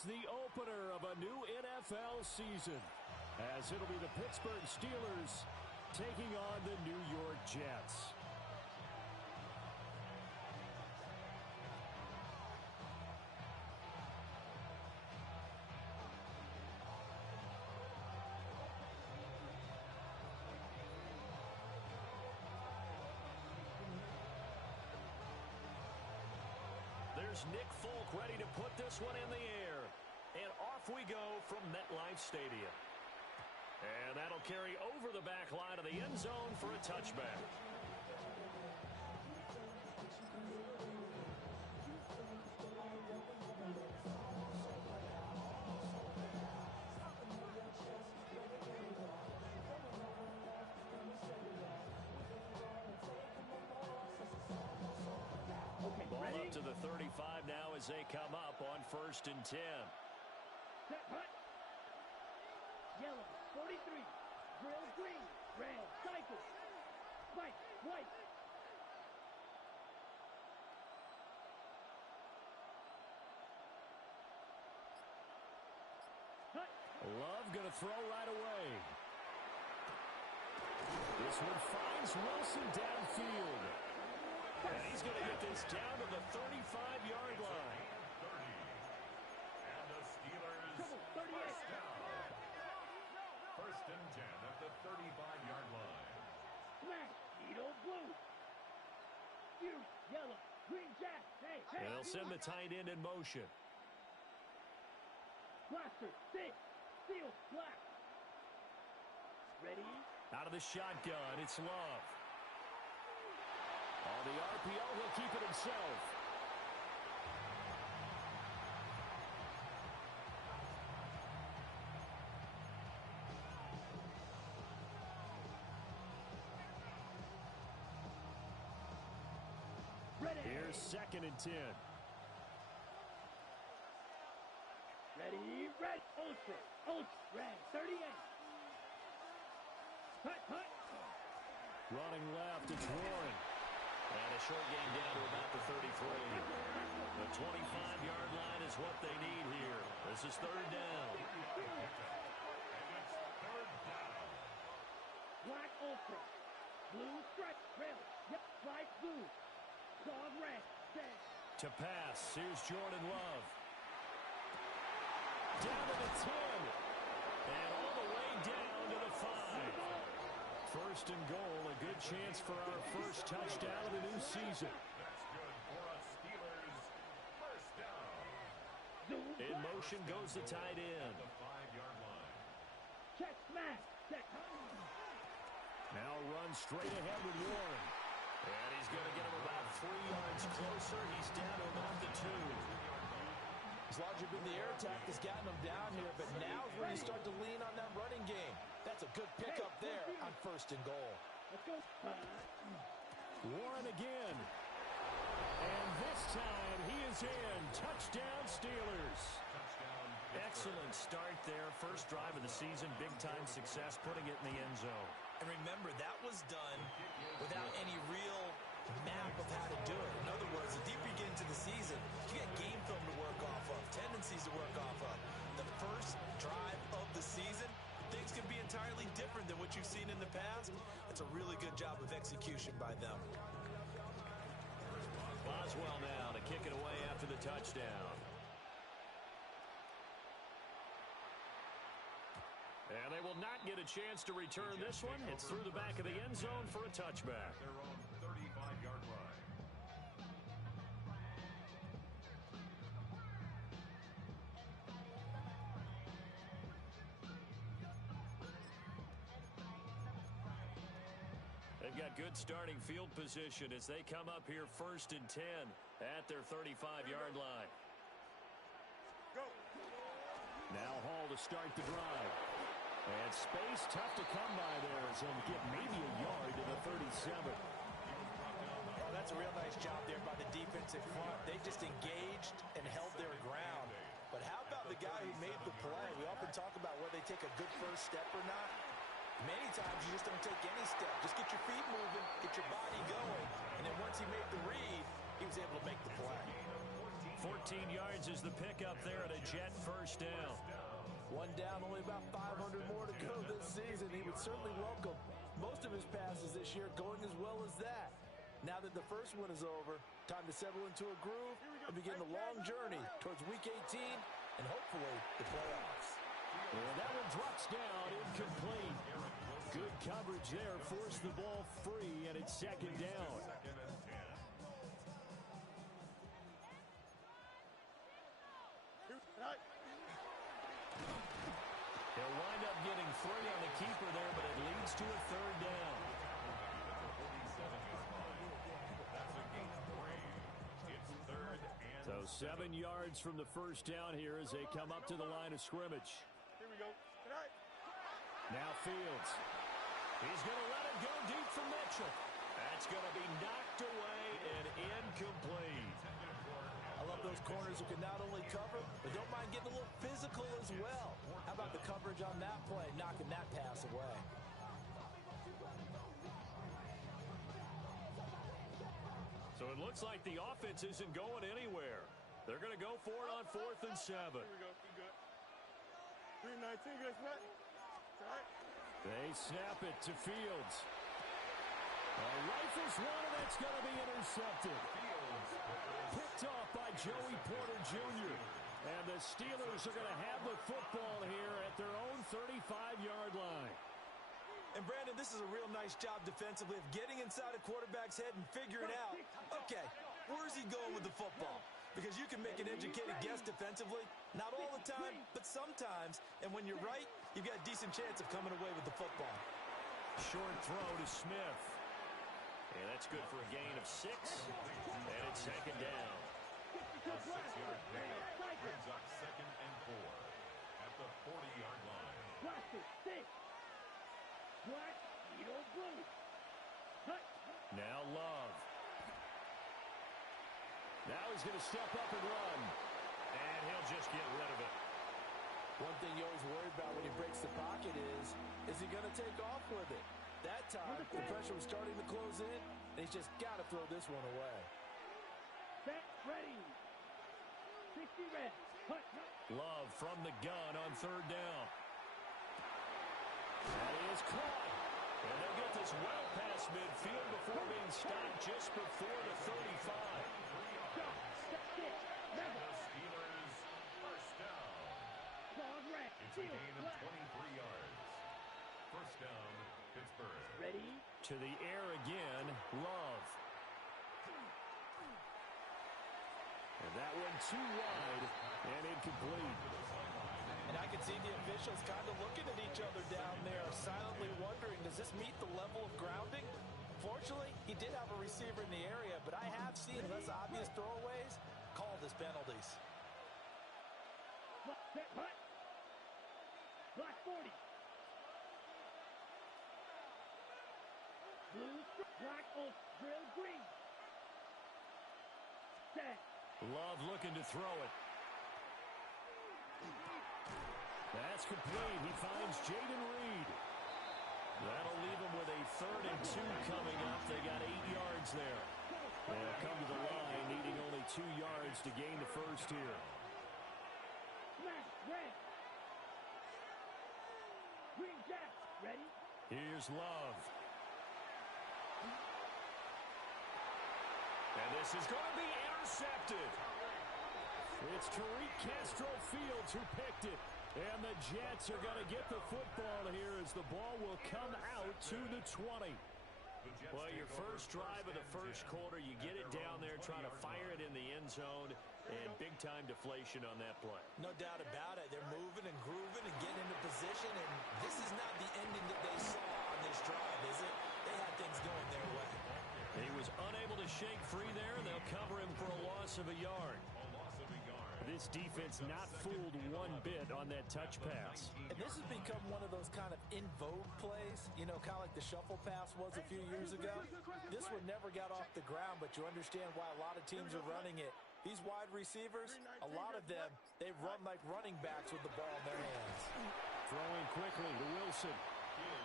It's the opener of a new NFL season, as it'll be the Pittsburgh Steelers taking on the New York Jets. There's Nick Folk ready to put this one in the air. And off we go from MetLife Stadium. And that'll carry over the back line of the end zone for a touchback. Ball up to the 35 now as they come up on 1st and 10. Set, hut. Yellow, 43. Grill, green. Red, cycle. White, white. Hut. Love going to throw right away. This one finds Wilson downfield. And he's going to get this down to the 35-yard line. And the Steelers first down. 1st and 10 at the 35-yard line. Black, Edo, blue. You, yellow, green, jack. Hey, hey. They'll send the tight end in motion. Blaster, 6, steel, black. Ready? Out of the shotgun, it's Love. On the RPO, he'll keep it himself. Ready. Here's 2nd and 10. Ready, red, ultra, red, 38. Hut, hut. Running left, it's Warren. And a short game down to about the 33. The 25-yard line is what they need here. This is 3rd down. And it's 3rd down. Black ultra, blue stripe, red, yep, light blue, dog red, red. To pass, here's Jordan Love. Down to the 10. And all the way down to the 5. 1st and goal, a good chance for our first touchdown of the new season. That's good for a Steelers first down. In motion goes the tight end. The 5-yard line. Check smash, check. Now run straight ahead with Warren. And he's going to get him about 3 yards closer. He's down to about the 2. It's largely been the air attack that's gotten them down here, but now's where you start to lean on that running game. That's a good pickup there on 1st and goal. Let's go. Warren again. And this time he is in. Touchdown, Steelers. Excellent start there. First drive of the season. Big-time success, putting it in the end zone. And remember, that was done without any real map of how to do it. In other words, the deeper you get into the season, you got game film to work off of, tendencies to work off of. The first drive of the season, things can be entirely different than what you've seen in the past. It's a really good job of execution by them. Boswell now to kick it away after the touchdown. And they will not get a chance to return this one. It's through the back of the end zone for a touchback. Their own 35-yard line. They've got good starting field position as they come up here 1st and 10 at their 35-yard line. Go. Now Hall to start the drive. And space tough to come by there as he'll get maybe a yard to the 37. Oh, that's a real nice job there by the defensive front. They just engaged and held their ground. But how about the guy who made the play? We often talk about whether they take a good first step or not. Many times you just don't take any step. Just get your feet moving, get your body going, and then once he made the read, he was able to make the play. 14 yards is the pickup there at a Jet first down. One down, only about 500 more to go this season. He would certainly welcome most of his passes this year going as well as that. Now that the first one is over, time to settle into a groove and begin the long journey towards Week 18 and hopefully the playoffs. And that one drops down, incomplete. Good coverage there, forced the ball free, and it's second down. He'll wind up getting 3 on the keeper there, but it leads to a third down. So 7 yards from the first down here as they come up to the line of scrimmage. Here we go. Now Fields. He's going to let it go deep for Mitchell. That's going to be knocked away and incomplete. I love those corners who can not only cover, but don't mind getting a little physical as well. How about the coverage on that play, knocking that pass away? So it looks like the offense isn't going anywhere. They're going to go for it on 4th and 7. Here we go. We good. 319, guys. What? They snap it to Fields. Rifles one, and that's going to be intercepted. Picked off by Joey Porter Jr. And the Steelers are going to have the football here at their own 35-yard line. And, Brandon, this is a real nice job defensively of getting inside a quarterback's head and figuring out, okay, where's he going with the football? Because you can make an educated guess defensively, not all the time, but sometimes. And when you're right, you've got a decent chance of coming away with the football. Short throw to Smith. And that's good for a gain of 6. And it's second down. A 6-yard pickup brings up 2nd and 4 at the 40-yard line. Blaster, 6. Black, Edo Blue. Cut. Now Love. Now he's going to step up and run. And he'll just get rid of it. One thing you always worry about when he breaks the pocket is he going to take off with it? That time, the pressure was starting to close in, and he's just got to throw this one away. Set, ready. 60 red. Cut. Love from the gun on 3rd down. That is caught. And they'll get this well past midfield before being stopped just before the 35. The Steelers first down. It's a gain of 23 yards. First down, Pittsburgh. Ready. To the air again, Love. And that one too wide and incomplete. And I can see the officials kind of looking at each other down there, silently wondering, does this meet the level of grounding? Fortunately, he did have a receiver in the area, but I have seen less obvious throwaways called as penalties. Set, cut. Black 40. Blue, black, drill, green. Set. Love looking to throw it. That's complete. He finds Jaden Reed. That'll leave him with a 3rd and 2 coming up. They got 8 yards there. They'll come to the line, needing only 2 yards to gain the first here. Black, red. Green jack. Ready. Here's Love. And this is going to be intercepted. It's Tariq Castro-Fields who picked it. And the Jets are going to get the football here as the ball will come out to the 20. Well, your first drive of the first quarter, you get it down there, trying to fire it in the end zone, and big-time deflation on that play. No doubt about it. They're moving and grooving and getting into position, and this is not the ending that they saw on this drive, is it? They had things going their way. He was unable to shake free there, and they'll cover him for a loss of a yard. This defense not fooled one bit on that touch pass. And this has become one of those kind of in vogue plays, you know, kind of like the shuffle pass was a few years ago. This one never got off the ground, but you understand why a lot of teams are running it. These wide receivers, a lot of them, they run like running backs with the ball in their hands. Throwing quickly to Wilson.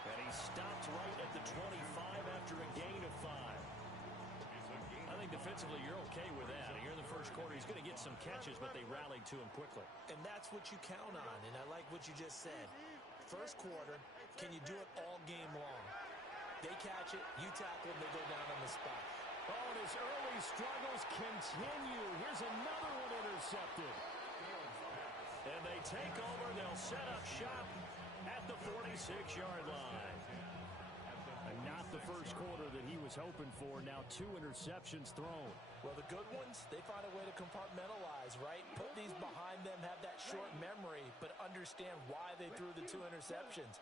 And he stopped right at the 25 after a gain of 5. I think defensively, you're okay with that. Here in the first quarter, he's going to get some catches, but they rallied to him quickly. And that's what you count on, and I like what you just said. First quarter, can you do it all game long? They catch it, you tackle them, they go down on the spot. Oh, and his early struggles continue. Here's another one intercepted. And they take over. They'll set up shop at the 46-yard line. And not the first quarter that he was hoping for. Now 2 interceptions thrown. Well, the good ones, they find a way to compartmentalize, right? Put these behind them, have that short memory, but understand why they threw the 2 interceptions.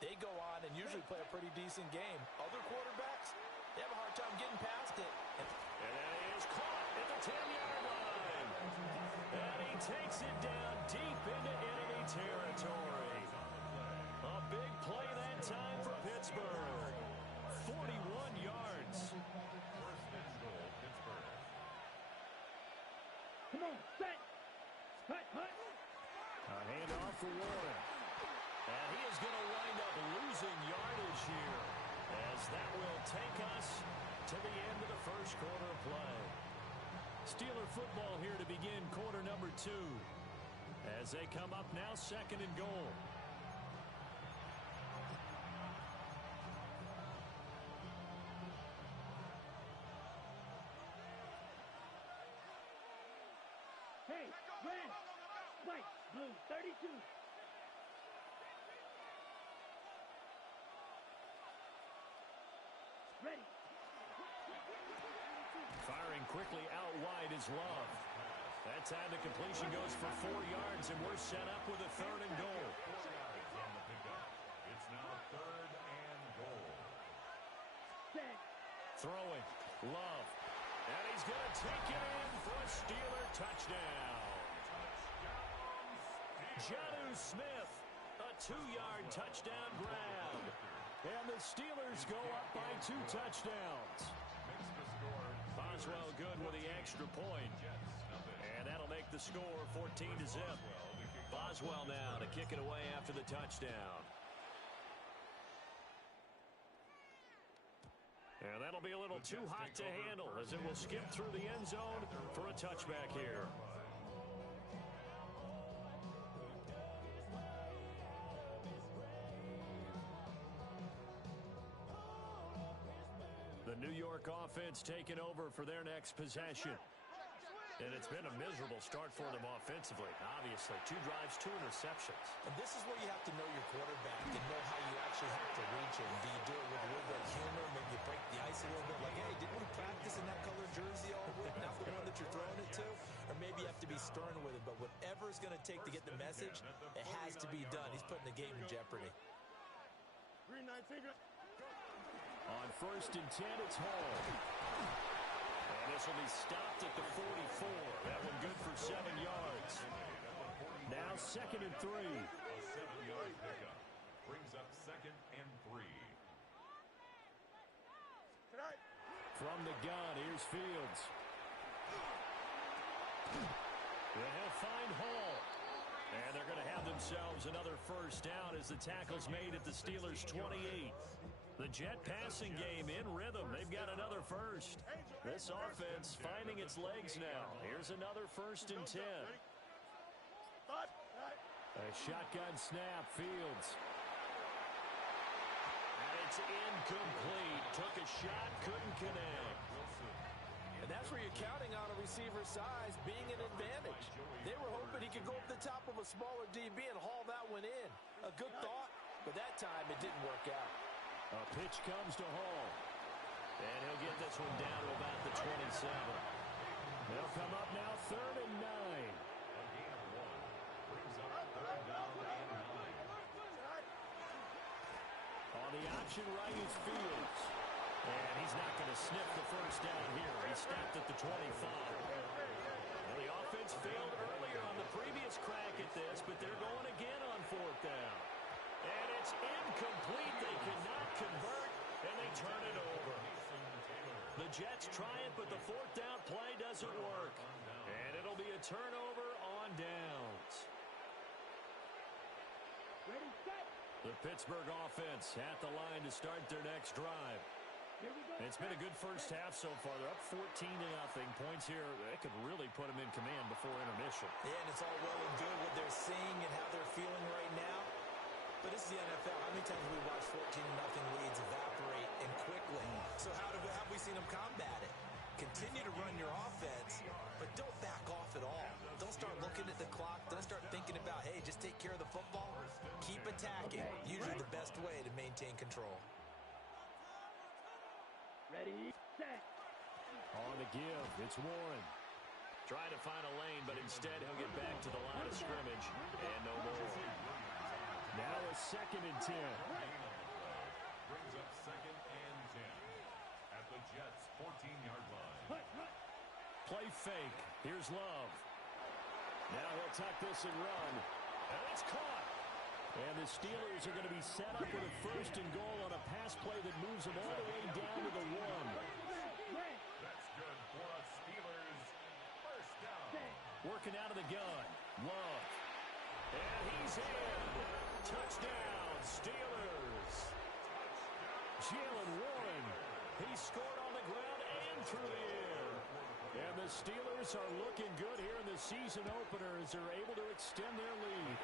They go on and usually play a pretty decent game. Other quarterbacks, they have a hard time getting past it. And that is caught at the 10-yard line. And he takes it down deep into enemy territory. A big play that time for Pittsburgh. 41 yards. First and goal, Pittsburgh. Come on, set. Hut, hut. A handoff for Warren. And he is going to wind up losing yardage here, as that will take us to the end of the first quarter of play. Steeler football here to begin quarter number 2, as they come up now 2nd and goal. Hey, red. White, blue, 32. Ready. Firing quickly out wide is Love. That time the completion goes for 4 yards, and we're set up with a 3rd and goal. 4 yards on the pickup. It's now 3rd and goal. Set. Throwing. Love. And he's going to take it in for a Steeler touchdown. Jonnu Smith, a 2-yard touchdown grab. And the Steelers go up by 2 touchdowns. Makes the score. Boswell good with the extra point. And that'll make the score 14-0. Boswell now to kick it away after the touchdown. And that'll be a little too hot to handle, as it will skip through the end zone for a touchback here. The New York offense taking over for their next possession. And it's been a miserable start for them offensively, obviously. 2 drives, 2 interceptions. And this is where you have to know your quarterback and know how you actually have to reach him. Do you do it with a little bit of humor? Maybe you break the ice a little bit, like, hey, didn't we practice in that color jersey all week? Not the one that you're throwing it to? Or maybe you have to be stern with it. But whatever it's going to take to get the message, it has to be done. He's putting the game in jeopardy. On 1st and 10, it's Hall. And this will be stopped at the 44. That one good for 7 yards. Now 2nd and 3. A 7-yard pickup brings up 2nd and 3. From the gun, here's Fields. And he'll find Hall. And they're going to have themselves another first down as the tackle's made at the Steelers' 28. The Jet passing game in rhythm. They've got another first. This offense finding its legs now. Here's another 1st and 10. A shotgun snap, Fields. And it's incomplete. Took a shot, couldn't connect. And that's where you're counting on a receiver's size being an advantage. They were hoping he could go up the top of a smaller DB and haul that one in. A good thought, but that time it didn't work out. A pitch comes to Hall. And he'll get this one down to about the 27. They'll come up now 3rd and 9. A gain of 1 brings up 3rd down and 9. On the option right is Fields. And he's not going to sniff the first down here. He stopped at the 25. Well, the offense failed earlier on the previous crack at this, but they're going again on 4th down. And it's incomplete. They cannot convert, and they turn it over. The Jets try it, but the 4th down play doesn't work. And it'll be a turnover on downs. Ready, set. The Pittsburgh offense at the line to start their next drive. Here we go. It's been a good first half so far. They're up 14-0. Points here, that could really put them in command before intermission. Yeah, and it's all well and good what they're seeing and how they're feeling right now. But this is the NFL. How many times have we watched 14-0 leads evaporate and quickly? So how have we seen them combat it? Continue to run your offense, but don't back off at all. Don't start looking at the clock. Don't start thinking about, hey, just take care of the football. Keep attacking. Usually the best way to maintain control. Ready, set. On the give, it's Warren. Trying to find a lane, but instead he'll get back to the line of scrimmage. And no more. Now a 2nd and 10. Brings up 2nd and 10 at the Jets' 14-yard line. Play fake. Here's Love. Now he'll tuck this and run. And it's caught. And the Steelers are going to be set up with a 1st and goal on a pass play that moves them all the way down to the 1. That's good for a Steelers 1st down. Working out of the gun. Love. And he's in. Touchdown, Steelers. Jalen Warren. He scored on the ground and through the air. And the Steelers are looking good here in the season opener as they're able to extend their lead.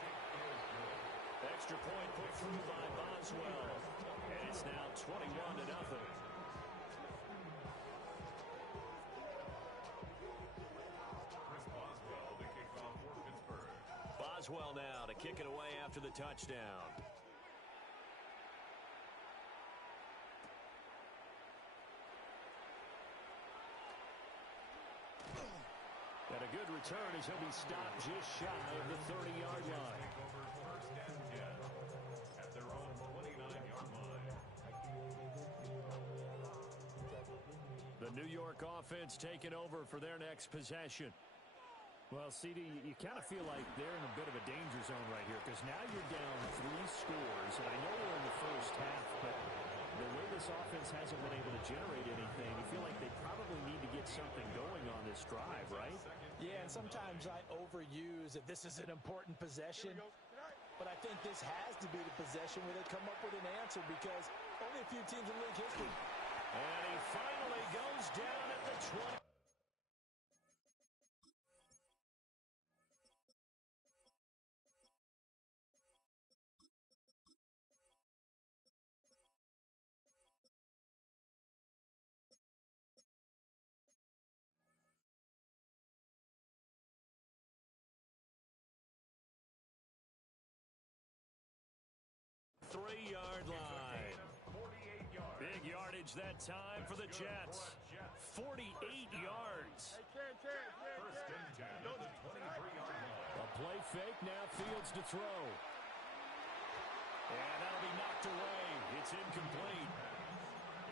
Extra point put through by Boswell. And it's now 21-0. Boswell now to kick it away after the touchdown. And a good return as he'll be stopped just shy of the 30-yard line. Over 1st and 10 at their own 29-yard line. The New York offense taking over for their next possession. Well, CD, you kind of feel like they're in a bit of a danger zone right here because now you're down 3 scores. And I know we're in the first half, but the way this offense hasn't been able to generate anything, you feel like they probably need to get something going on this drive, right? Yeah, and sometimes I overuse that this is an important possession. But I think this has to be the possession where they come up with an answer because only a few teams in league history. And he finally goes down at the 20. Three-yard line. 48 yards. Big yardage that time for the Jets. 48 yards. 1st and 10 at the 23-yard line. A play fake, now Fields to throw. And that'll be knocked away. It's incomplete.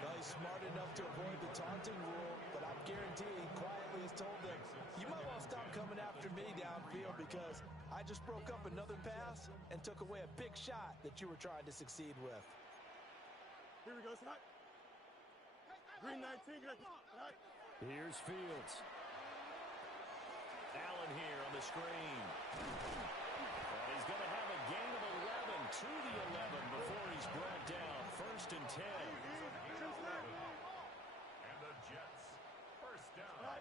Well, he's smart enough to avoid the taunting rule, but I'm guaranteeing he quietly has told them, you might well stop coming after me downfield because I just broke up another pass and took away a big shot that you were trying to succeed with. Here we go, Scott. Green 19. Here's Fields. Allen here on the screen. And he's going to have a gain of 11 to the 11 before he's brought down. 1st and 10. And the Jets 1st down.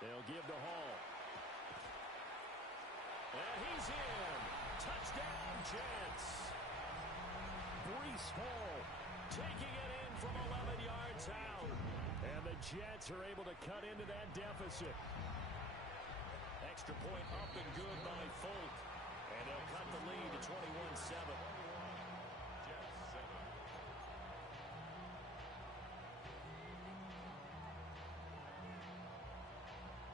They'll give to Hall. And he's in. Touchdown, Jets. Breece Hall taking it in from 11 yards out. And the Jets are able to cut into that deficit. Extra point up and good by Folk. And they'll cut the lead to 21-7. Jets 7.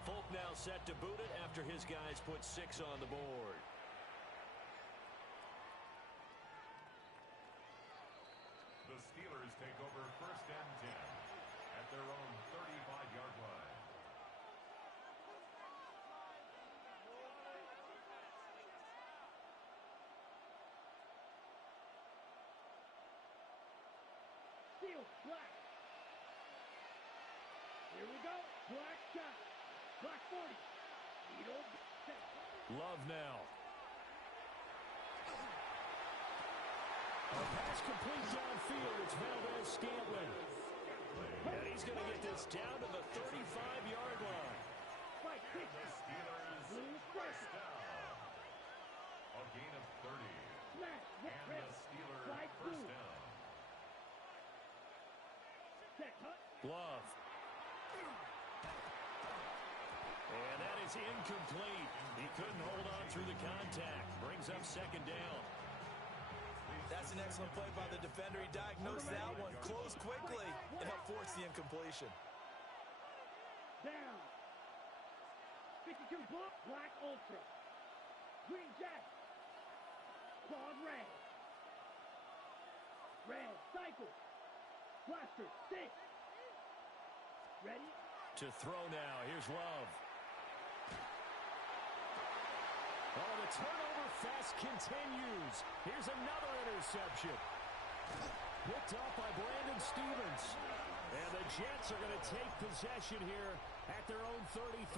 Folk now set to boot it after his guys put 6 on the board. The Steelers take over 1st and 10 at their own 35-yard line. Steal, black. Here we go. Black shot. Black 40. You don't set. Love now. A pass complete downfield. It's Valdez Scantling. he's going to get this down to the 35-yard line. Right, kick. Blue strike. A gain of 30. Smash. And the Steelers Slide first blue. down. Set, cut. Glove. And that is incomplete. He couldn't hold on through the contact. Brings up second down. That's an excellent play by the defender. He diagnosed that one, closed quickly, and helped force the incompletion. Down. 52 block. Black Ultra. Green Jack. Claude Red. Red. Cycle. Blaster. 6. Ready? To throw now. Here's Love. Oh, the turnover fest continues. Here's another interception. Picked off by Brandon Stevens. And the Jets are going to take possession here at their own 33.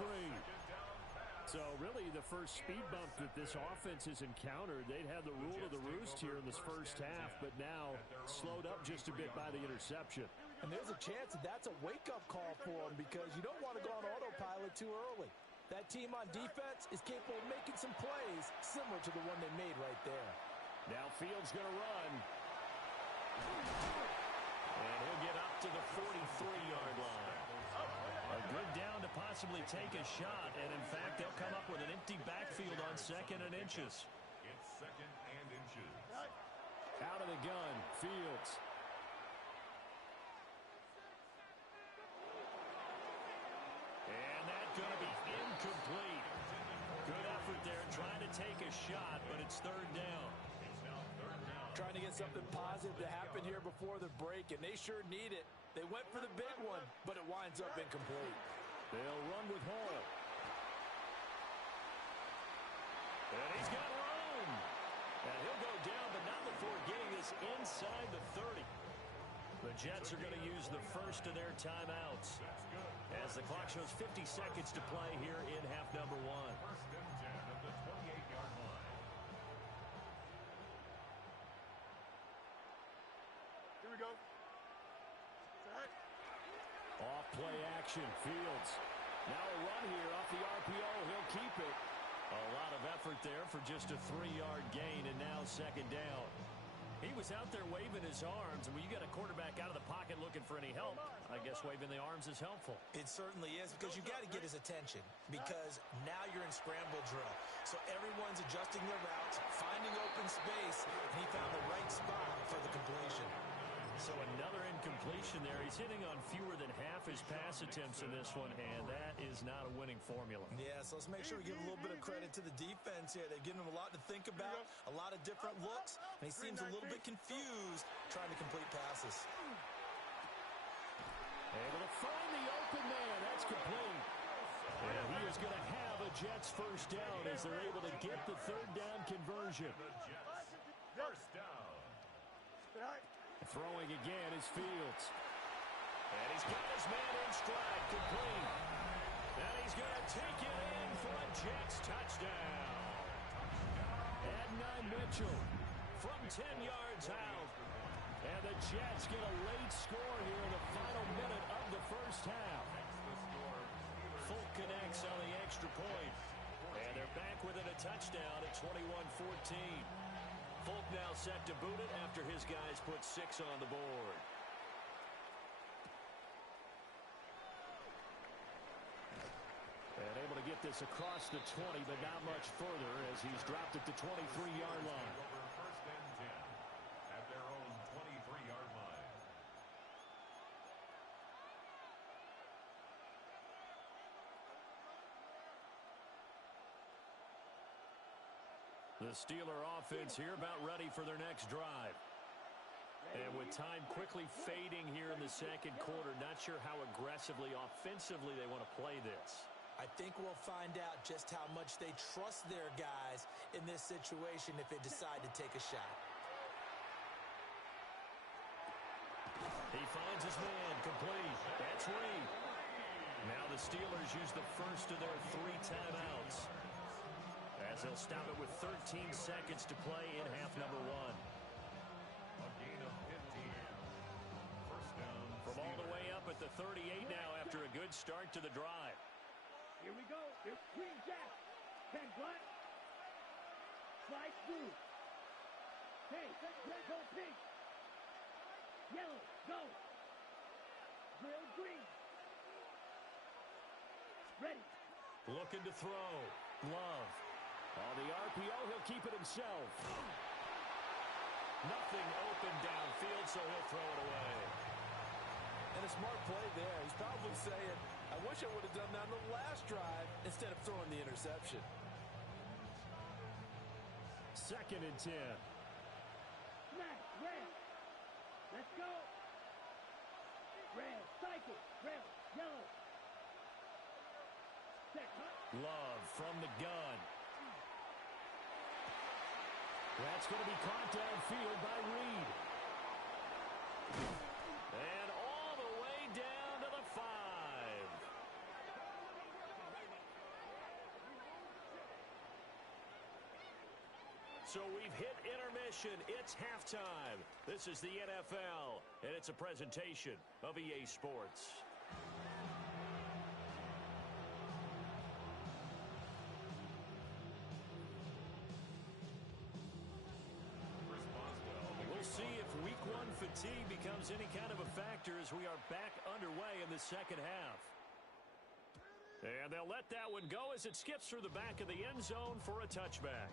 So really the first speed bump that this offense has encountered. They'd had the rule of the roost here in this first half, but now slowed up just a bit by the interception. And there's a chance that that's a wake-up call for them because you don't want to go on autopilot too early. That team on defense is capable of making some plays similar to the one they made right there. Now Fields going to run. And he'll get up to the 43-yard line. A good down to possibly take a shot, and in fact, they'll come up with an empty backfield on second and inches. It's second and inches. Out of the gun, Fields. And that's going to be incomplete. Good effort there, trying to take a shot, but it's third down. Trying to get something positive to happen here before the break, and they sure need it. They went for the big one, but it winds up incomplete. They'll run with Hall. And he's got room. And he'll go down, but not before getting this inside the 30. The Jets are going to use the first of their timeouts as the clock shows 50 seconds to play here in half number one. First and 10 at the 28-yard line. Here we go. Set. Off play action, Fields. Now a run here off the RPO. He'll keep it. A lot of effort there for just a 3-yard gain, and now second down. He was out there waving his arms, and when you got a quarterback out of the pocket looking for any help, I guess waving the arms is helpful. It certainly is, because you got to get his attention, because now you're in scramble drill. So everyone's adjusting their routes, finding open space, and he found the right spot for the completion. So another incompletion there. He's hitting on fewer than half his pass attempts in this one, and that is not a winning formula. Yeah, so let's make sure we give a little bit of credit to the defense here. They've given him a lot to think about, a lot of different looks, and he seems a little bit confused trying to complete passes. Able to find the open man. That's complete. And he is going to have a Jets first down as they're able to get the third down conversion. The Jets first down. Throwing again is Fields. And he's got his man in stride, complete. And he's going to take it in for a Jets touchdown. Adnan Mitchell from 10 yards out. And the Jets get a late score here in the final minute of the first half. Folk connects on the extra point. And they're back within a touchdown at 21-14. Folk now set to boot it after his guys put 6 on the board. And able to get this across the 20, but not much further as he's dropped at the 23-yard line. Over first and 10 at their own 23-yard line. The Steeler offense here about ready for their next drive. And with time quickly fading here in the second quarter, not sure how aggressively, offensively they want to play this. I think we'll find out just how much they trust their guys in this situation if they decide to take a shot. He finds his man, complete. That's Reed. Now the Steelers use the first of their 3 timeouts, as they'll stop it with 13 seconds to play in half number one. A gain of 15. First down. From all the way up at the 38 now after a good start to the drive. Here we go. Here's Green Jack. 10 black. Slide blue. Hey, red, go pink. Yellow, go. Drill green. Ready. Looking to throw. Love. On the RPO, he'll keep it himself. Nothing open downfield, so he'll throw it away. And a smart play there. He's probably saying, I wish I would have done that on the last drive instead of throwing the interception. 2nd and 10. Smash, red. Let's go. Red, cycle, red, yellow. Set, cut. Love from the gun. That's going to be caught downfield by Reed. And all the way down to the 5. So we've hit intermission. It's halftime. This is the NFL, and it's a presentation of EA Sports. We'll see if Week 1 fatigue becomes any kind of a factor as we are back underway in the second half. And they'll let that one go as it skips through the back of the end zone for a touchback.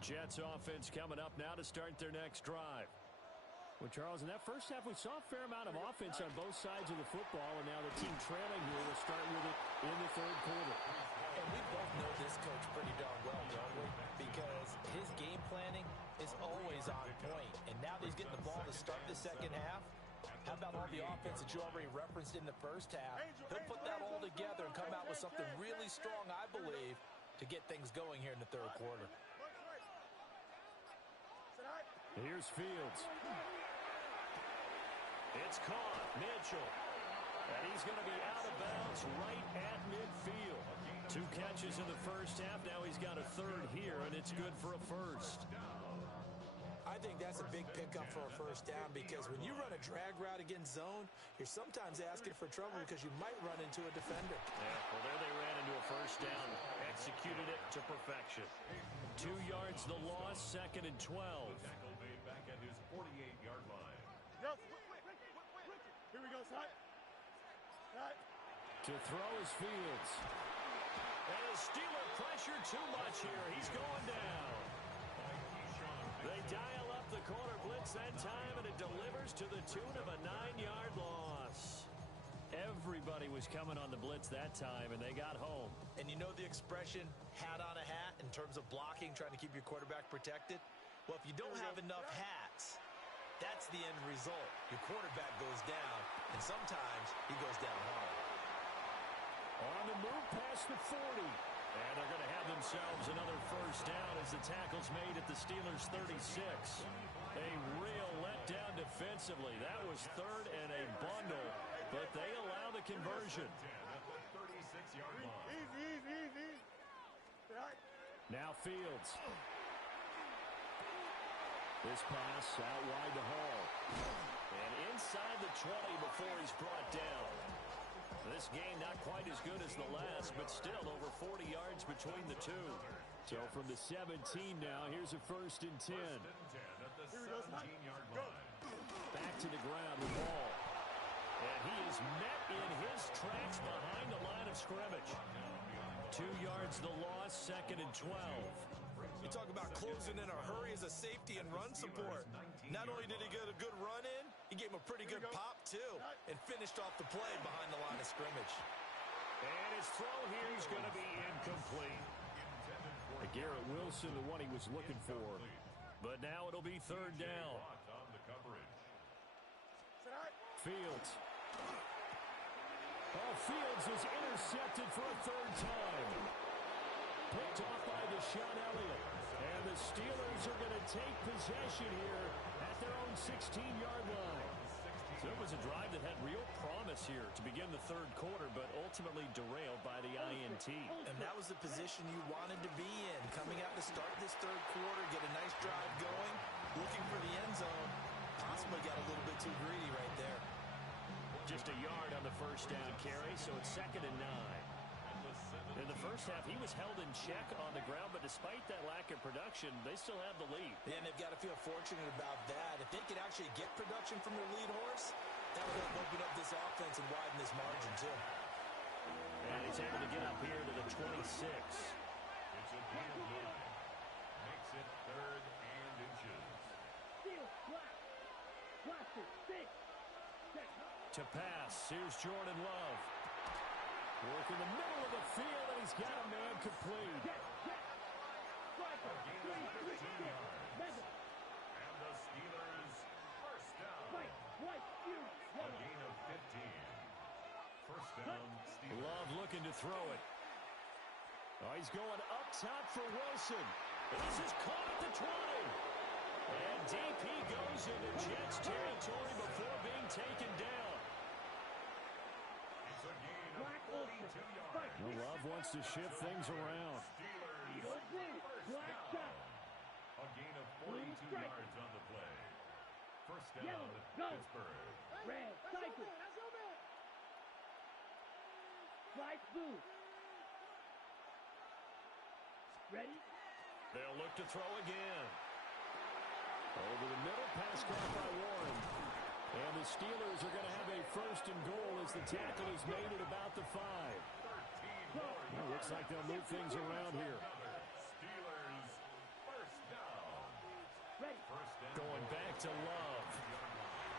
Jets offense coming up now to start their next drive. Well, Charles, in that first half, we saw a fair amount of offense on both sides of the football, and now the team trailing here will start with it in the 3rd quarter. And we both know this coach pretty darn well, don't we? Because his game planning is always on point. And now that he's getting the ball to start the second half, how about all the offense that you already referenced in the first half? He'll put that all together and come out with something really strong, I believe, to get things going here in the 3rd quarter. Here's Fields. It's caught. Mitchell. And he's going to be out of bounds right at midfield. 2 catches in the first half. Now he's got a 3rd here, and it's good for a first. I think that's a big pickup for a first down because when you run a drag route against zone, you're sometimes asking for trouble because you might run into a defender. Yeah, well, there they ran into a first down. Executed it to perfection. 2 yards the loss, 2nd and 12. Tackle made back at his 48-yard line. Here we go, Side. Side. To throw is Fields. And a Steeler pressure too much here. He's going down. They dial up the corner blitz that time, and it delivers to the tune of a 9-yard loss. Everybody was coming on the blitz that time, and they got home. And you know the expression, hat on a hat, in terms of blocking, trying to keep your quarterback protected? Well, if you don't have enough hats, that's the end result. Your quarterback goes down, and sometimes he goes down hard. On the move past the 40. And they're going to have themselves another first down as the tackle's made at the Steelers' 36. A real letdown defensively. That was 3rd and a bundle, but they allow the conversion. Easy. Now Fields. This pass out wide to Hall. And inside the 20 before he's brought down. This game not quite as good as the last, but still over 40 yards between the two. So from the 17 now, here's a 1st and 10. At the 17-yard line. Back to the ground with Hall. And he is met in his tracks behind the line of scrimmage. 2 yards the loss, 2nd and 12. You talk about closing in a hurry as a safety and run support. Not only did he get a good run in, he gave him a pretty good pop, too, and finished off the play behind the line of scrimmage. And his throw here is going to be incomplete. Garrett Wilson, the one he was looking for. But now it'll be 3rd down. Fields. Oh, Fields is intercepted for a 3rd time. Picked off by Deshaun Elliott. And the Steelers are going to take possession here at their own 16-yard line. So it was a drive that had real promise here to begin the third quarter, but ultimately derailed by the INT. And that was the position you wanted to be in. Coming out to start this third quarter, get a nice drive going, looking for the end zone. Possibly got a little bit too greedy right there. Just a yard on the first down carry, so it's 2nd and 9. In the first half, he was held in check on the ground, but despite that lack of production, they still have the lead. And they've got to feel fortunate about that. If they could actually get production from their lead horse, that would help open up this offense and widen this margin, too. And he's able to get up here to the 26. It's a gain of 9. Makes it 3rd and inches. Steal, block. Cluster, 6. Check. To pass, here's Jordan Love. Work in the middle of the field, and he's got a man complete. Check, check. Striker, A gain of 15 yards. Mega. And the Steelers first down. Fight, white, you. A gain of 15. First down, Steelers. Love looking to throw it. Oh, he's going up top for Wilson. This is caught at the 20. And deep he goes into Jets territory before being taken down. It's a gain of 42 yards. Well, Love wants to shift things around. Steelers Black first shot. down. A gain of 42 yards on the play. First down, Yellow, go. Pittsburgh. Red, cycle. Slice blue. Ready? They'll look to throw again. Over the middle, pass caught by Warren. And the Steelers are going to have a 1st and goal as the tackle is made at about the 5. Well, looks like they'll move things around here. Steelers first down. Ready. First down. Going back to Love.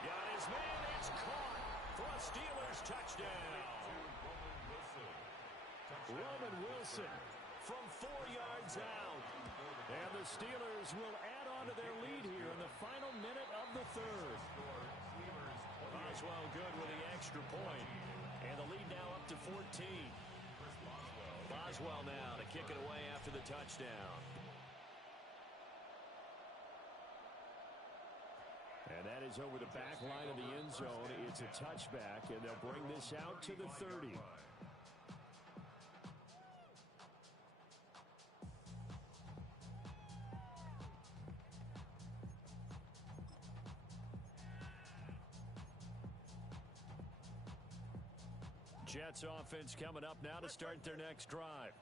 Got his man, it's caught for a Steelers touchdown. Roman Wilson from 4 yards out. And the Steelers will add on to their lead here in the final minute of the 3rd. Boswell good with the extra point. And the lead now up to 14. Boswell now to kick it away after the touchdown. And that is over the back line of the end zone. It's a touchback, and they'll bring this out to the 30. Jets offense coming up now to start their next drive.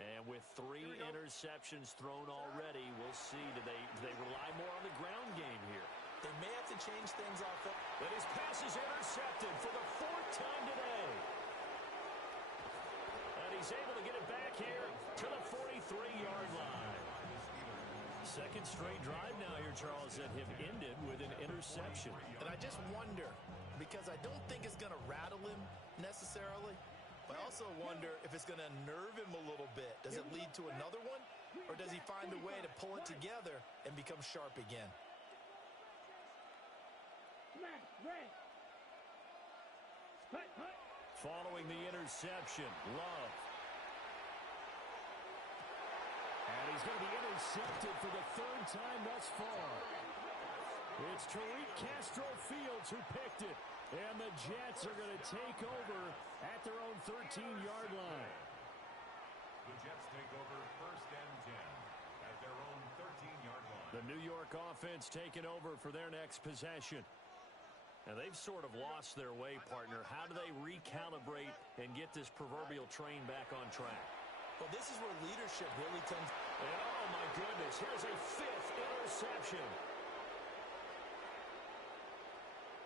And with 3 interceptions thrown already, we'll see. Do they rely more on the ground game here? They may have to change things off. But his pass is intercepted for the 4th time today. And he's able to get it back here to the 43-yard line. 2nd straight drive now here, Charles, that have ended with an interception. And I just wonder, because I don't think it's going to rattle him necessarily, but I also wonder if it's going to nerve him a little bit. Does it lead to another one? Or does he find a way to pull it together and become sharp again? Smash, red. Hut, hut. Following the interception, Love. And he's going to be intercepted for the 3rd time thus far. It's Tariq Castro-Fields who picked it. And the Jets are going to take over at their own 13-yard line. The Jets take over 1st and 10 at their own 13-yard line. The New York offense taking over for their next possession. Now, they've sort of lost their way, partner. How do they recalibrate and get this proverbial train back on track? Well, this is where leadership really comes. And, oh, my goodness, here's a 5th interception.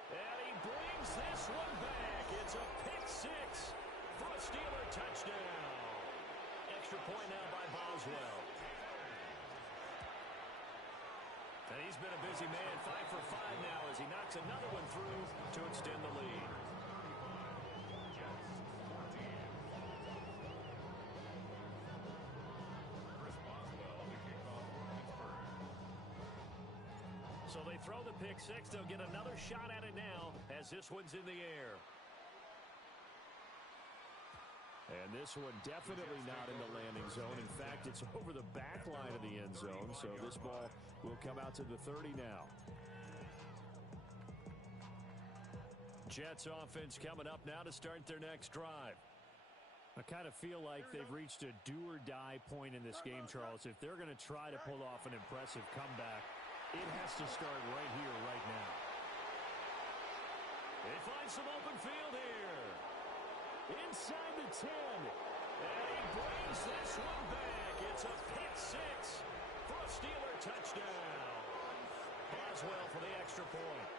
And he brings this one back. It's a pick 6 for a Steeler touchdown. Extra point now by Boswell. And he's been a busy man, 5 for 5 now as he knocks another one through to extend the lead. So they throw the pick 6. They'll get another shot at it now as this one's in the air. And this one definitely not in the landing zone. In fact, it's over the back line of the end zone. So this ball will come out to the 30 now. Jets offense coming up now to start their next drive. I kind of feel like they've reached a do-or-die point in this game, Charles. If they're going to try to pull off an impressive comeback, it has to start right here, right now. They find some open field here. Inside the 10. And he brings this one back. It's a pick six for a Steeler touchdown. Boswell for the extra point.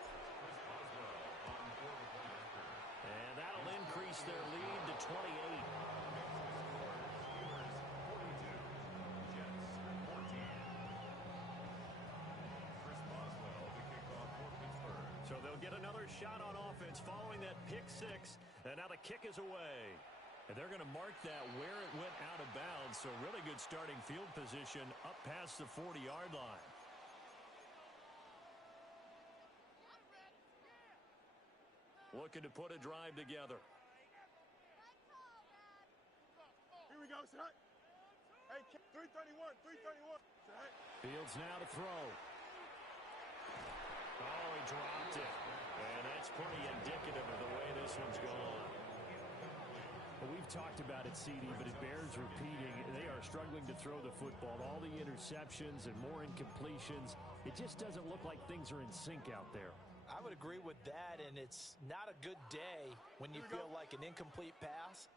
And that'll increase their lead to 28. So they'll get another shot on offense following that pick six. And now the kick is away. And they're going to mark that where it went out of bounds. So really good starting field position up past the 40-yard line. Looking to put a drive together. Here we go, son. Hey, 331, 331. Son. Fields now to throw. Oh, he dropped it. And that's pretty indicative of the way this one's gone. Well, we've talked about it, CD, but it bears repeating. They are struggling to throw the football. All the interceptions and more incompletions. It just doesn't look like things are in sync out there. I would agree with that, and it's not a good day when you feel like an incomplete pass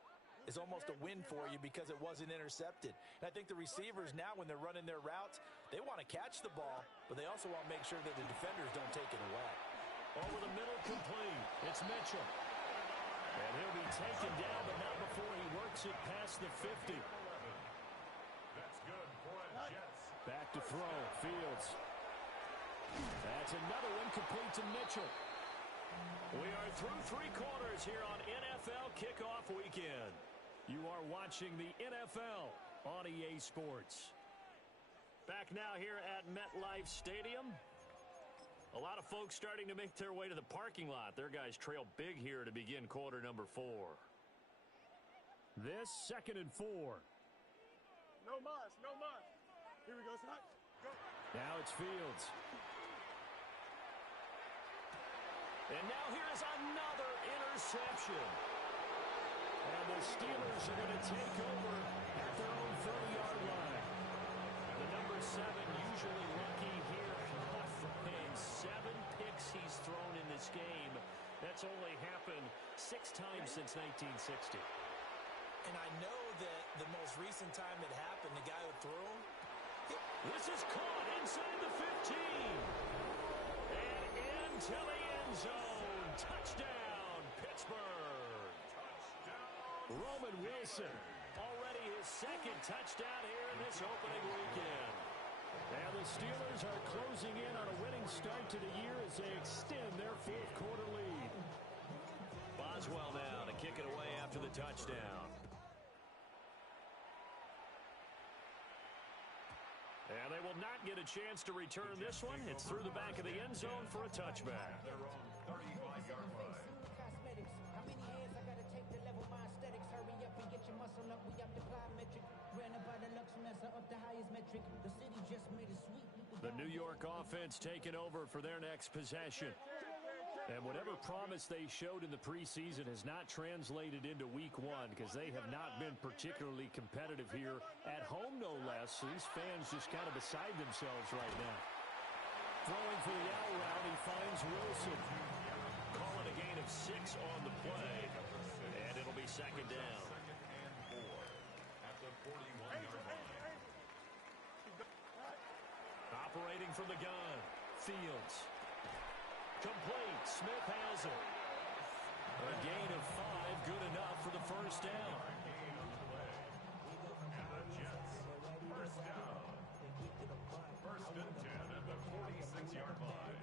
is almost a win for you because it wasn't intercepted. And I think the receivers now, when they're running their routes, they want to catch the ball, but they also want to make sure that the defenders don't take it away. Over the middle, complete. It's Mitchell. And he'll be taken down, but not before he works it past the 50. That's good for a Jets. Back to throw. Fields. That's another one complete to Mitchell. We are through three quarters here on NFL Kickoff Weekend. You are watching the NFL on EA Sports. Back now here at MetLife Stadium. A lot of folks starting to make their way to the parking lot. Their guys trail big here to begin quarter number 4. This 2nd and 4. No mas, no mas. Here we go, son. Go. Now it's Fields. And now here is another interception. And the Steelers are going to take over at their own 30-yard line. The number 7 usually lucky here. Not for him. 7 picks he's thrown in this game. That's only happened 6 times since 1960. And I know that the most recent time it happened, the guy who threw him, this is caught inside the 15. And into the end zone. Touchdown, Pittsburgh. Roman Wilson, already his 2nd touchdown here in this opening weekend. And the Steelers are closing in on a winning start to the year as they extend their 4th quarter lead. Boswell now to kick it away after the touchdown. And they will not get a chance to return this one. It's through the back of the end zone for a touchback. Their own 35-yard line. How many hands I gotta take to level my aesthetics? Hurry up and get your muscle up. We up the plyometric. Ran about the Lux Mesa up the highest metric. The city just made it sweet. The New York offense taking over for their next possession. And whatever promise they showed in the preseason has not translated into week 1 because they have not been particularly competitive here at home, no less. So these fans just kind of beside themselves right now. Throwing for the out route, he finds Wilson. Calling a gain of 6 on the play. And it'll be 2nd down. 2nd and 4 at the 41-yard line. Operating from the gun, Fields. Complete. Smith has it. A gain of 5, good enough for the 1st down. And the Jets, 1st down. 1st and 10 at the 46-yard line.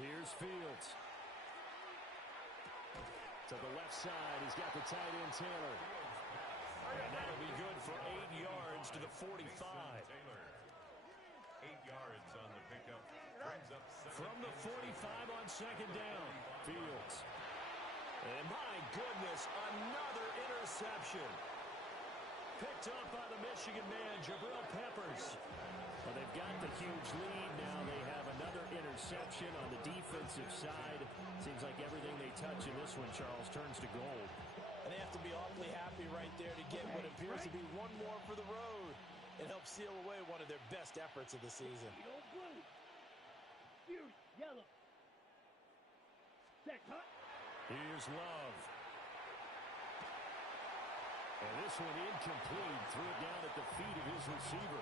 Here's Fields. To the left side, he's got the tight end Taylor. And that'll be good for 8 yards to the 45. Taylor, 8 yards on the pickup. Brings up From the 45 on 2nd down, Fields. And my goodness, another interception. Picked up by the Michigan man, Jabril Peppers. Well, they've got the huge lead. Now they have another interception on the defensive side. Seems like everything they touch in this one, Charles, turns to gold. And they have to be awfully happy right there to get what appears to be one more for the road and help seal away one of their best efforts of the season. Blue. Fuse, yellow. Set, hut. Here's Love. And this one incomplete. Threw it down at the feet of his receiver.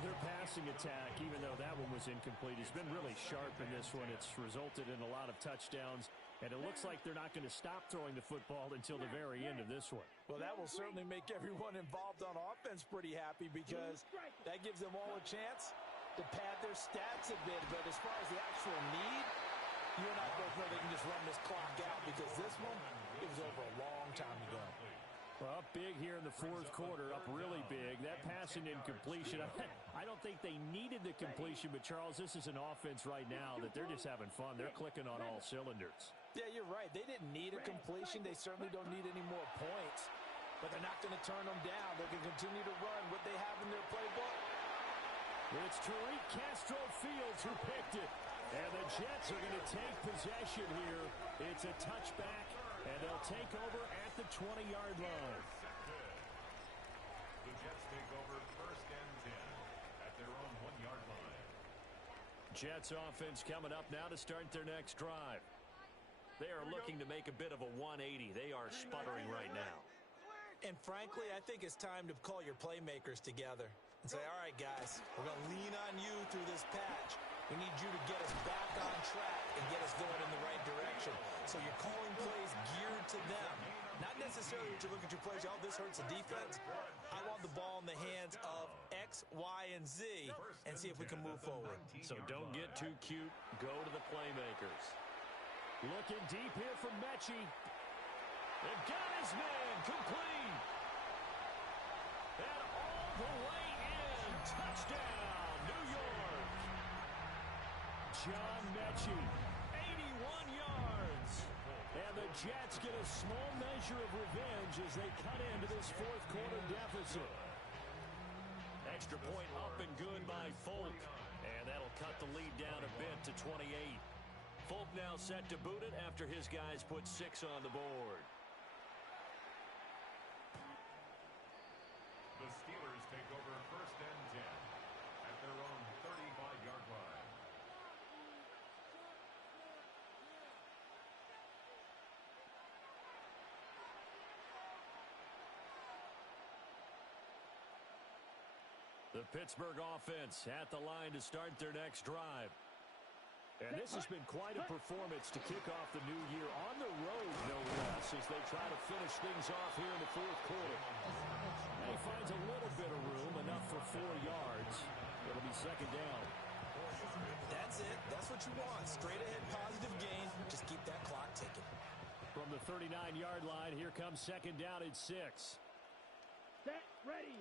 Their passing attack, even though that one was incomplete, has been really sharp in this one. It's resulted in a lot of touchdowns, and it looks like they're not going to stop throwing the football until the very end of this one. Well, that will certainly make everyone involved on offense pretty happy because that gives them all a chance to pad their stats a bit. But as far as the actual need, you and I both know they can just run this clock out because this one, it was over a long time ago. Well, up big here in the fourth quarter, up really big. That pass and incompletion, I don't think they needed the completion, but Charles, this is an offense right now that they're just having fun. They're clicking on all cylinders. Yeah, you're right. They didn't need a completion. They certainly don't need any more points, but they're not going to turn them down. They can continue to run what they have in their playbook. It's Tariq Castro Fields who picked it, and the Jets are going to take possession here. It's a touchback, and they'll take over at the 20-yard line. The Jets take over first and 10 at their own 1-yard line. Jets offense coming up now to start their next drive. They are looking to make a bit of a 180. They are sputtering right now. And frankly, I think it's time to call your playmakers together and say, all right, guys, we're going to lean on you through this patch. We need you to get us back on track and get us going in the right direction. So you're calling plays geared to them. Not necessarily that you look at your plays, oh, this hurts the defense. I want the ball in the hands of X, Y, and Z and see if we can move forward. So don't get too cute. Go to the playmakers. Looking deep here from Mechie. They've got his man complete. And all the way in. Touchdown, New York. John Mechie, 81 yards. And the Jets get a small measure of revenge as they cut into this fourth quarter deficit. Extra point up and good by Folk. And that'll cut the lead down a bit to 28. Folk now set to boot it after his guys put 6 on the board. The Steelers take over first and 10 at their own 35-yard line. The Pittsburgh offense at the line to start their next drive. And this has been quite a performance to kick off the new year on the road, no less, as they try to finish things off here in the fourth quarter. And he finds a little bit of room, enough for 4 yards. It'll be second down. That's it. That's what you want. Straight ahead positive gain. Just keep that clock ticking. From the 39-yard line, here comes second down at 6. Set, ready.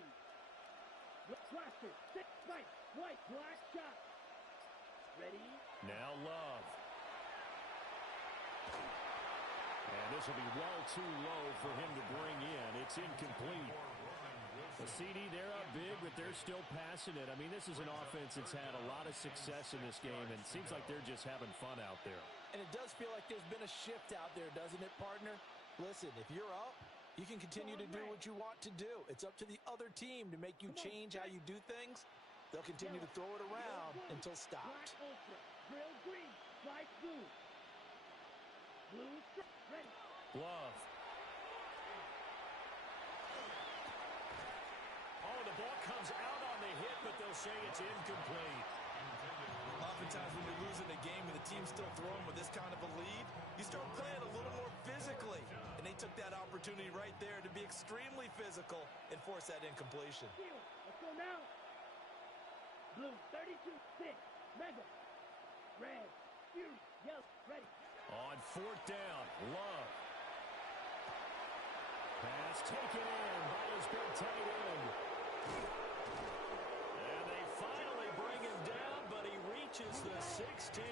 Blaster, six, right, white, black, shot. Ready. Now Love. And this will be well too low for him to bring in. It's incomplete. The CD, they're up big, but they're still passing it. I mean, this is an offense that's had a lot of success in this game, and it seems like they're just having fun out there. And it does feel like there's been a shift out there, doesn't it, partner? Listen, if you're up, you can continue to do what you want to do. It's up to the other team to make you change how you do things. They'll continue to throw it around until stopped. Black ultra, grill green, light blue. Blue strip, ready. Love. Oh, the ball comes out on the hit, but they'll say it's incomplete. Oftentimes when you're losing a game and the team's still throwing with this kind of a lead, you start playing a little more physically. And they took that opportunity right there to be extremely physical and force that incompletion. Let's go now. Blue, 32, 6, mega. Red, fury, yellow, ready. On fourth down, Love. Pass taken in by his big tight end. And they finally bring him down, but he reaches the 16.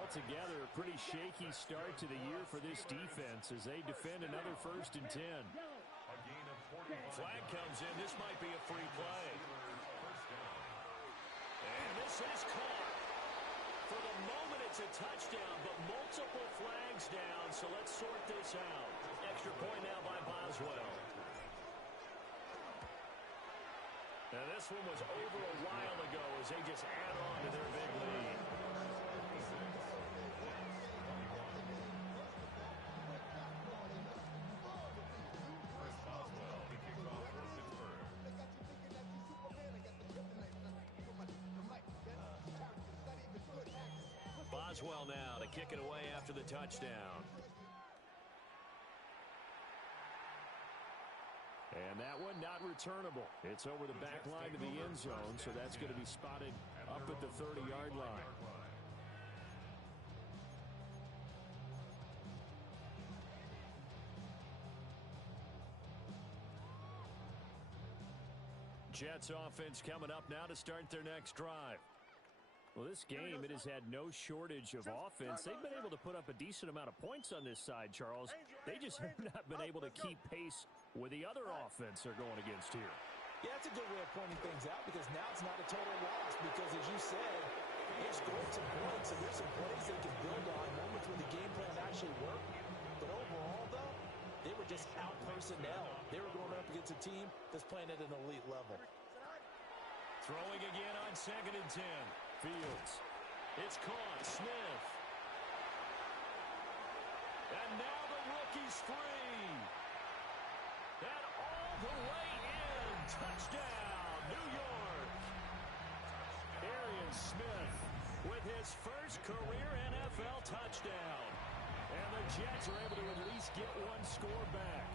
Altogether, a pretty shaky start to the year for this defense as they defend another first and 10. A gain of 45. Flag comes in. This might be a free play. is caught. For the moment, it's a touchdown, but multiple flags down, so let's sort this out. Extra point now by Boswell. Now, this one was over a while ago as they just add on to their big lead. Boswell now to kick it away after the touchdown. And that one not returnable. It's over the back line to the end zone, so that's going to be spotted up at the 30-yard line. Jets offense coming up now to start their next drive. Well, this game, it has had no shortage of offense. They've been able to put up a decent amount of points on this side, Charles. They just have not been able to keep pace with the other offense they're going against here. Yeah, that's a good way of pointing things out because now it's not a total loss because, as you said, they've scored some points and there's some plays they can build on, moments when the game plan actually worked. But overall, though, they were just out personnel. They were going up against a team that's playing at an elite level. Throwing again on 2nd and 10. Fields. It's caught. Smith. And now the rookie's free. And all the way in. Touchdown, New York. Arian Smith with his first career NFL touchdown. And the Jets are able to at least get one score back.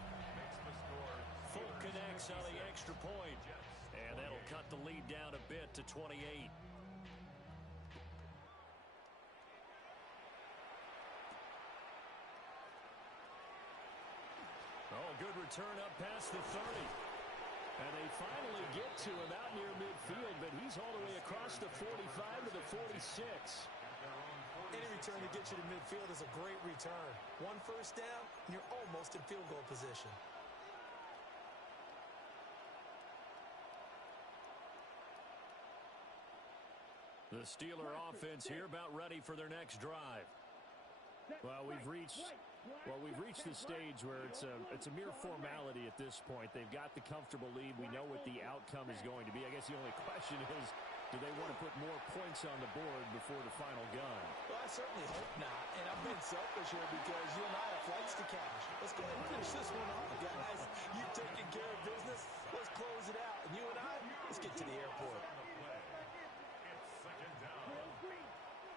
Full connects on the extra point. And that'll cut the lead down a bit to 28. Oh, good return up past the 30. And they finally get to him out near midfield, but he's all the way across the 45 to the 46. Any return that gets you to midfield is a great return. One first down, and you're almost in field goal position. The Steeler offense here about ready for their next drive. Well, we've reached the stage where it's a mere formality at this point. They've got the comfortable lead. We know what the outcome is going to be. I guess the only question is, do they want to put more points on the board before the final gun? Well, I certainly hope not. And I'm being selfish here because you and I have flights to catch. Let's go ahead and finish this one off, guys. You've taken care of business. Let's close it out. And you and I, let's get to the airport.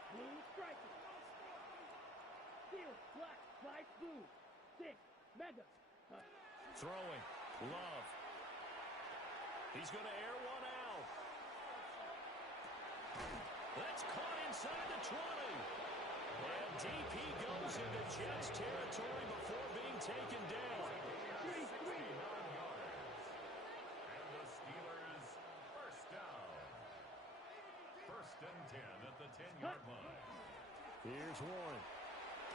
Blue striking. Steel, black, flight blue. 6, mega. Throwing. Love. He's going to air one out. That's caught inside the 20. And DP goes into Jets territory before being taken down. 3. And the Steelers first down. 1st and 10 at the 10-yard line. Here's Warren.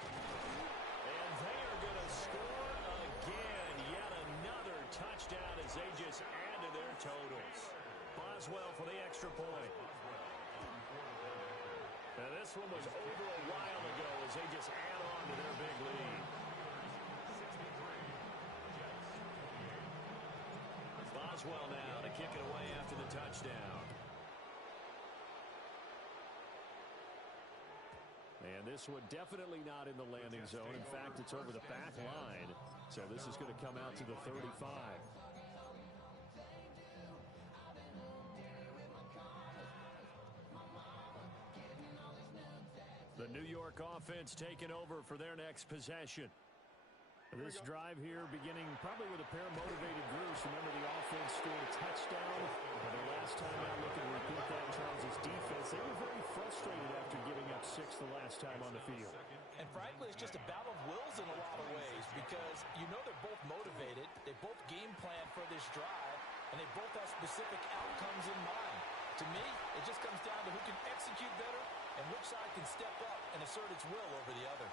And they are going to score again. Yet another touchdown as they just add to their totals. Boswell for the extra point. Now this one was over a while ago as they just add on to their big lead. Boswell now to kick it away after the touchdown. And this one definitely not in the landing zone. In fact, it's over the back line. So this is going to come out to the 35. The New York offense taking over for their next possession. This drive here beginning probably with a pair of motivated groups. Remember, the offense scored a touchdown. And the last time out, looking to repeat that, Charles' defense, they were very frustrated after giving up 6 the last time on the field. And frankly, it's just a battle of wills in a lot of ways because you know they're both motivated. They both game plan for this drive, and they both have specific outcomes in mind. To me, it just comes down to who can execute better and which side can step up and assert its will over the other.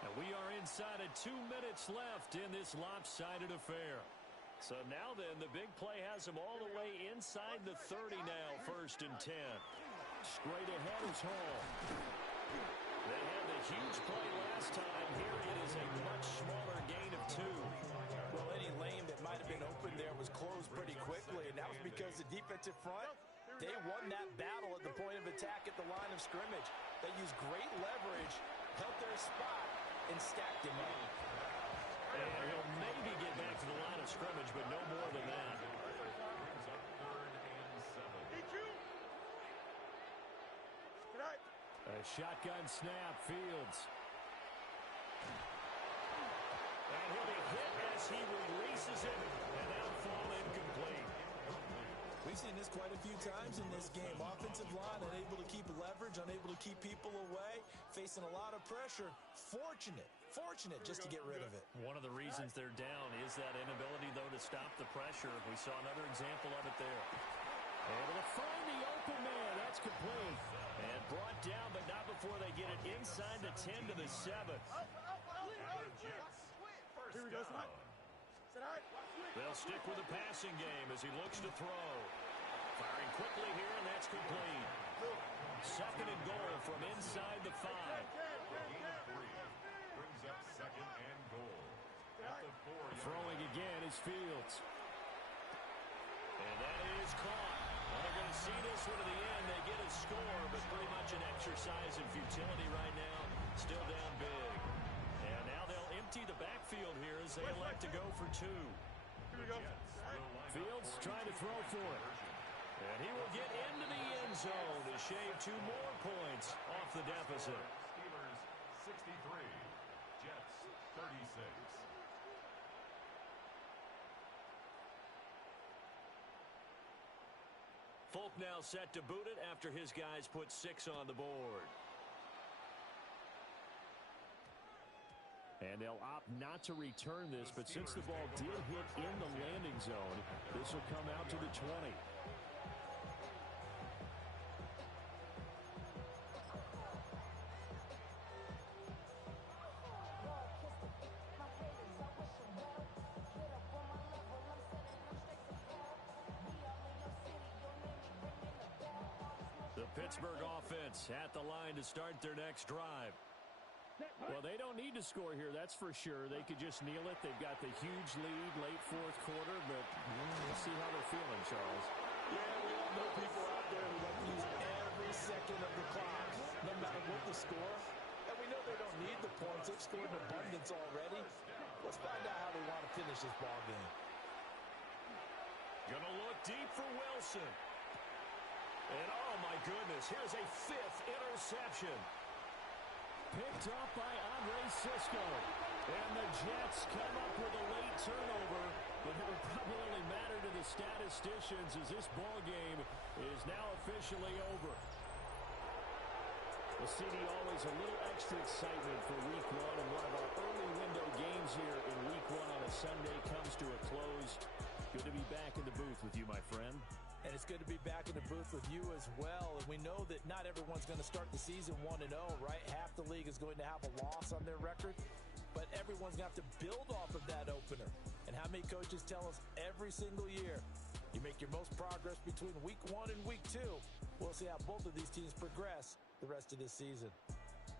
And we are inside of 2 minutes left in this lopsided affair. So now then, the big play has them all the way inside the 30 now, 1st and 10. Straight ahead is Hall. They had the huge play last time. Here it is a much smaller gain of 2. Well, any lane that might have been open there was closed pretty quickly, and that was because the defensive front, they won that battle at the point of attack at the line of scrimmage. They used great leverage, held their spot, and stacked him up. And he'll maybe get back to the line of scrimmage, but no more than that. A shotgun snap, Fields. And he'll be hit as he releases it, and that'll fall incomplete. We've seen this quite a few times in this game. Offensive line unable to keep leverage, unable to keep people away, facing a lot of pressure. Fortunate just to get rid of it. One of the reasons they're down is that inability, though, to stop the pressure. We saw another example of it there. Able to find the open man. That's complete. And brought down, but not before they get it inside the 10 to the 7. Here we go, son. They'll stick with the passing game as he looks to throw. Firing quickly here, and that's complete. 2nd and goal from inside the 5. Brings up 2nd and goal. At the 4. Throwing again is Fields. And that is caught. Well, they're going to see this one to the end. They get a score, but pretty much an exercise in futility right now. Still down big. And now they'll empty the backfield here as they elect to go for 2. Here we go. Fields trying to throw for it. And he will get into the end zone to shave 2 more points off the deficit. Steelers 63. Jets 36. Folk now set to boot it after his guys put 6 on the board. And they'll opt not to return this, but since the ball did hit in the landing zone, this will come out to the 20. Pittsburgh offense at the line to start their next drive. Well, they don't need to score here, that's for sure. They could just kneel it. They've got the huge lead late 4th quarter, but we'll see how they're feeling, Charles. Yeah, we all know people out there who like to use every second of the clock, no matter what the score. And we know they don't need the points. They've scored in abundance already. Let's find out how they want to finish this ball game. Gonna look deep for Wilson. And, oh, my goodness, here's a 5th interception. Picked up by Andre Sisco. And the Jets come up with a late turnover, but it will probably only matter to the statisticians as this ball game is now officially over. Well, CD, always a little extra excitement for Week 1, and one of our early window games here in Week 1 on a Sunday comes to a close. Good to be back in the booth with you, my friend. And it's good to be back in the booth with you as well. And we know that not everyone's going to start the season 1-0, right? Half the league is going to have a loss on their record. But everyone's going to have to build off of that opener. And how many coaches tell us every single year, you make your most progress between Week 1 and Week 2. We'll see how both of these teams progress the rest of this season.